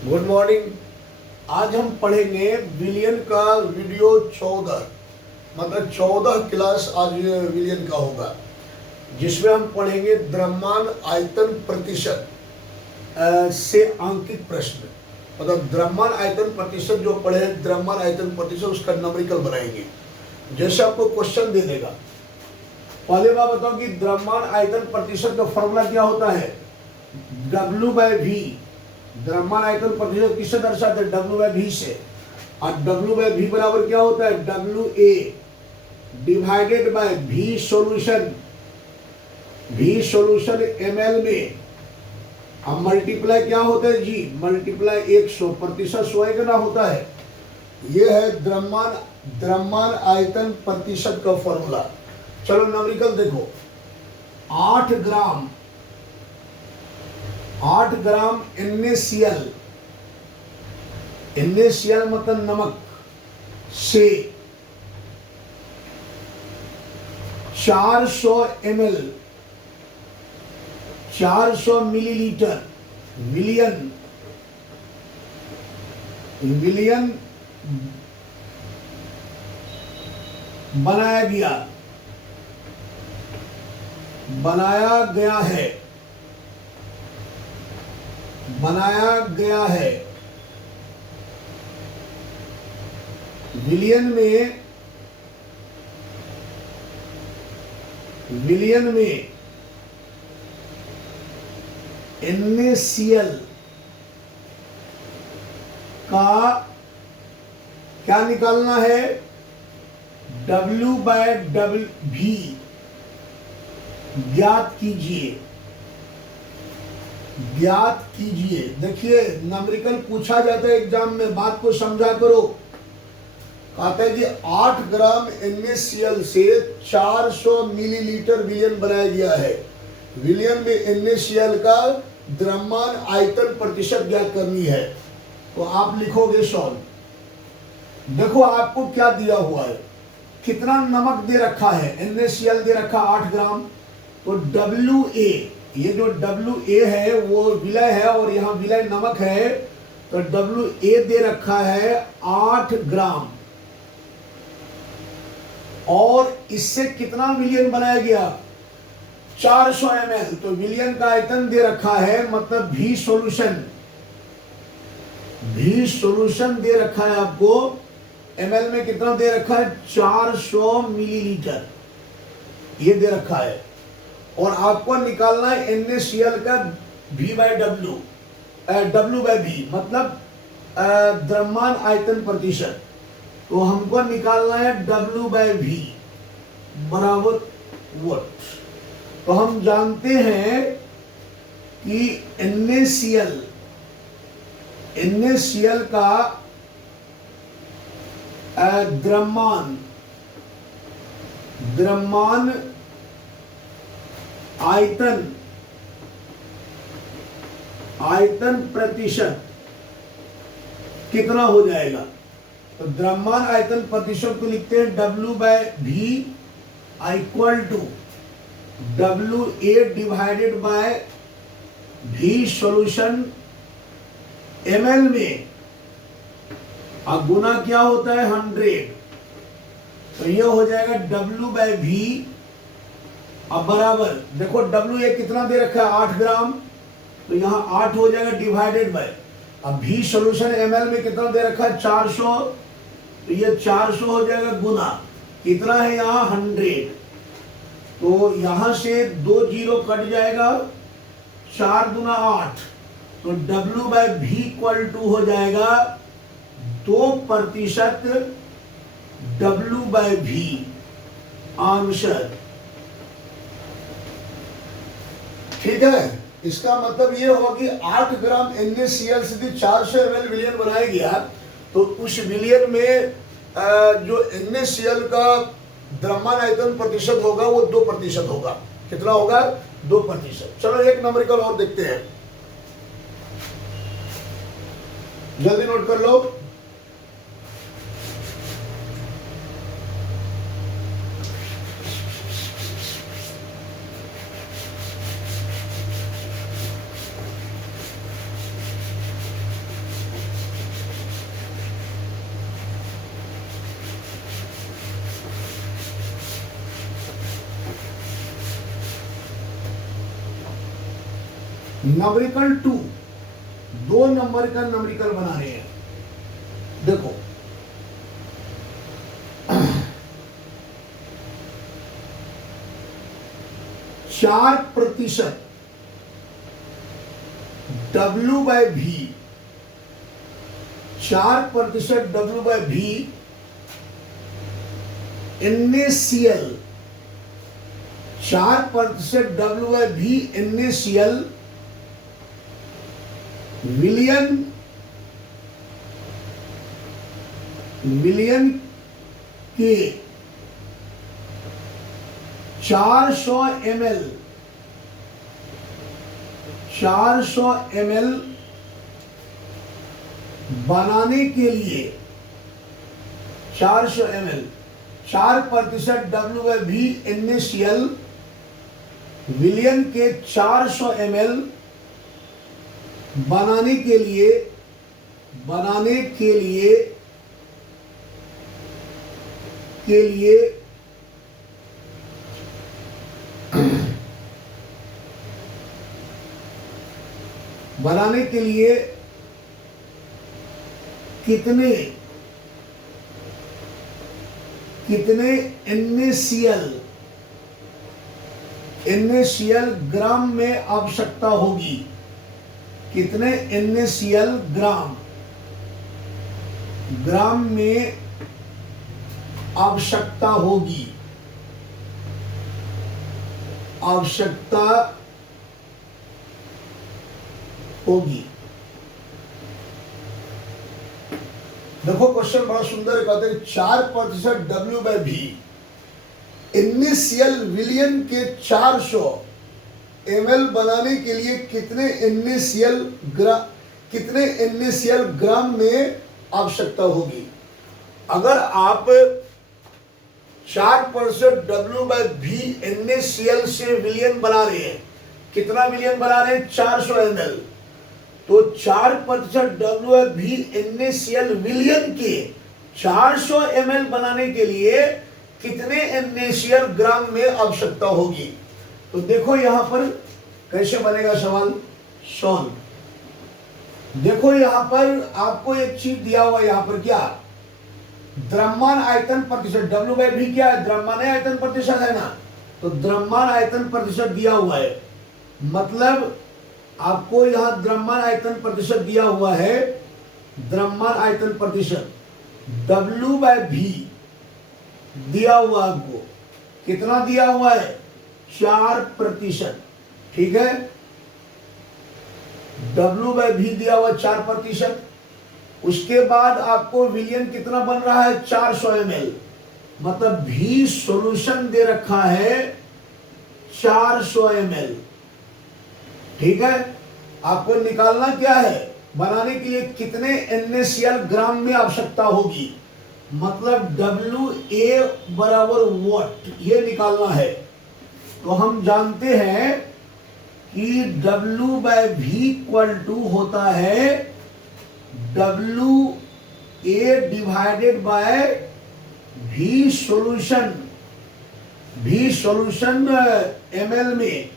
Good morning. आज हम पढ़ेंगे विलियन का वीडियो 14, मतलब 14 क्लास आज विलियन का होगा, जिसमें हम पढ़ेंगे द्रव्यमान आयतन प्रतिशत से अंकित प्रश्न। मतलब द्रव्यमान आयतन प्रतिशत जो पढ़े, द्रव्यमान आयतन प्रतिशत उसका नंबरिकल बनाएंगे। जैसे आपको क्वेश्चन दे देगा, पहले बात बताओ कि द्रव्यमान आयतन प्रतिशत का फॉर्मूला क्या होता है? W/V। द्रव्यमान आयतन प्रतिशत किससे दर्शाते हैं? W/V से। और W/V बराबर क्या होता है? WA divided by V solution, V solution ml में। अब मल्टीप्लाई क्या होता है जी? मल्टीप्लाई 100% 100 एक ना होता है। यह है द्रव्यमान आयतन प्रतिशत का फॉर्मूला। चलो नंबरिकल देखो। 8 ग्राम NaCl, NaCl मतलब नमक, से 400 ml 400 मिलीलीटर विलियन बनाया गया है। विलियन में NaCl का क्या निकालना है? W/V ज्ञात कीजिए। देखिए नंबरिकल पूछा जाता है एग्जाम में, बात को समझा करो। कहता है कि 8 ग्राम NaCl से 400 मिलीलीटर विलियन बनाया गया है। विलियन में NaCl का द्रव्यमान आयतन प्रतिशत ज्ञात करनी है। तो आप लिखोगे सॉल्व। देखो आपको क्या दिया हुआ है, कितना नमक दे रखा है? NaCl दे रखा 8 ग्राम। तो WA, ये जो WA है वो विलय है और यहाँ विलय नमक है। तो WA दे रखा है 8 ग्राम, और इससे कितना विलियन बनाया गया? 400 ml। तो विलियन का आयतन दे रखा है, मतलब V सॉल्यूशन दे रखा है आपको। ml में कितना दे रखा है? 400 मिलीलीटर ये दे रखा है। और आपको निकालना है NaCl का W/V, मतलब द्रव्यमान आयतन प्रतिशत। तो हमको निकालना है W/V बराबर वोट। तो हम जानते हैं कि NaCl का द्रव्यमान आयतन प्रतिशत कितना हो जाएगा? तो द्रव्यमान आयतन प्रतिशत को लिखते हैं W/V equal to WA divided by V solution ml में। अब गुना क्या होता है? 100। तो ये हो जाएगा W/V। अब बराबर देखो WA कितना दे रखा है? 8 ग्राम। तो यहाँ 8 हो जाएगा डिवाइडेड बाय, अब V सॉल्यूशन ml में कितना दे रखा है? 400। तो ये 400 हो जाएगा गुना कितना है यहाँ? 100। तो यहाँ से 2 जीरो कट जाएगा, 4 दूना 8। तो W/V इक्वल टू हो जाएगा 2% W/V आंसर। ठीक है, इसका मतलब ये होगा कि 8 ग्राम NaCl से 400 ml विलियन बनाया गया। तो उस विलियन में जो NaCl का द्रव्यमान आयतन प्रतिशत होगा वो 2% होगा। कितना होगा? 2%। चलो एक नंबरिकल और देखते हैं, जल्दी नोट कर लो। नंबरिकल 2, 2 नंबर का नंबरिकल बना रहे हैं। देखो 4% W/V, 4% W/V NaCl, 4% W/V NaCl विलियन के 400 ml बनाने के लिए 400 ml 4% W/V NaCl विलियन के 400 ml बनाने के लिए कितने NaCl ग्राम में आवश्यकता होगी, कितने NaCl ग्राम में आवश्यकता होगी। देखो क्वेश्चन बड़ा सुंदर है, कहते हैं 4% W/V NaCl विलियन के 400 ml बनाने के लिए कितने NaCl ग्राम में आवश्यकता होगी। अगर आप 4% W/V NaCl से विलियन बना रहे हैं, कितना विलियन बना रहे हैं 400 ml, तो 4% W/V NaCl विलियन के 400 ml बनाने के लिए कितने NaCl ग्राम में आवश्यकता होगी। तो देखो यहां पर कैसे बनेगा सवाल सॉल्व। देखो यहां पर आपको एक चीज दिया हुआ, यहां पर क्या द्रव्यमान आयतन प्रतिशत, W/V क्या है, द्रव्यमान आयतन प्रतिशत है ना, तो द्रव्यमान आयतन प्रतिशत दिया हुआ है, मतलब आपको यहां द्रव्यमान आयतन प्रतिशत दिया हुआ है। द्रव्यमान आयतन प्रतिशत W/V दिया हुआ, आपको कितना दिया हुआ है 4%, ठीक है। W/V दिया हुआ 4%। उसके बाद आपको विलियन कितना बन रहा है 400 ml, मतलब भी सॉल्यूशन दे रखा है 400 ml, ठीक है। आपको निकालना क्या है, बनाने के लिए कितने NaCl ग्राम में आवश्यकता होगी, मतलब WA बराबर वॉट, ये निकालना है। तो हम जानते हैं कि W/V इक्वल टू होता है WA divided by V solution ml में,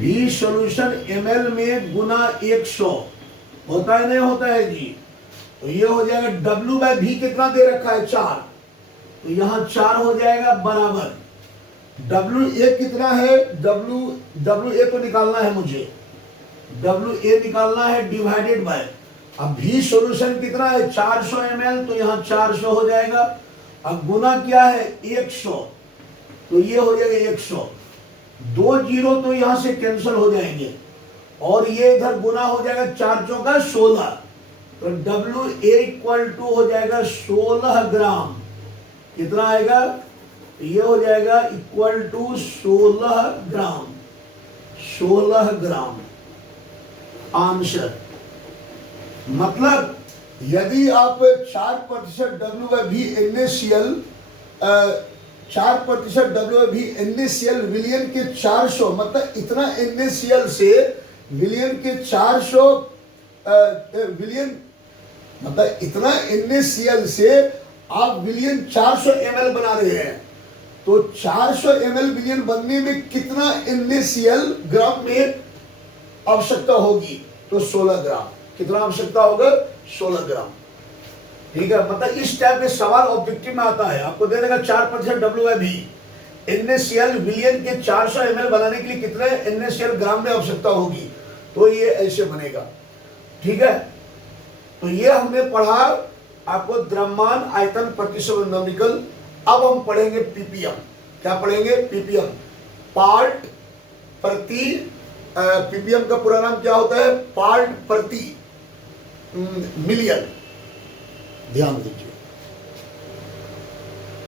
V सॉल्यूशन ml में गुना 100 होता है, नहीं होता है जी। तो ये हो जाएगा W/V कितना दे रखा है 4, तो यहां 4 हो जाएगा बराबर WA कितना है, WA तो निकालना है मुझे, WA निकालना है डिवाइडेड बाय, अब V सॉल्यूशन कितना है 400 ml, तो यहां 400 हो जाएगा। अब गुना क्या है 100, तो ये हो जाएगा 100, 2 जीरो तो यहां से कैंसिल हो जाएंगे, और ये इधर गुना हो जाएगा 4 चौका 16, तो WA इक्वल टू हो जाएगा 16 ग्राम। कितना आएगा, ये हो जाएगा इक्वल टू 16 ग्राम आंसर। मतलब यदि आप 4% W/V NaCl 4% W/V NaCl विलियन के 400, मतलब इतना NaCl से विलियन के 400 विलियन, मतलब इतना NaCl से आप विलियन 400 ml बना रहे हैं, तो 400 ml विलियन बनने में कितना NaCl ग्राम में आवश्यकता होगी तो 16 ग्राम। कितना आवश्यकता होगा? 16 ग्राम। ठीक है, मतलब इस टाइप के सवाल ऑब्जेक्टिव में आता है। आपको दे देगा 4% WIB, NaCl विलियन के 400 ml बनाने के लिए कितने NaCl ग्राम में आवश्यकता होगी, तो ये ऐसे बनेगा। ठीक है, तो ये हमने पढ़ा आपको द्रव्यमान आयतन प्रतिशत न्यूमेरिकल। अब हम पढ़ेंगे ppm। क्या पढ़ेंगे? ppm, पार्ट प्रति। ppm का पूरा नाम क्या होता है? पार्ट प्रति मिलियन। ध्यान दीजिए।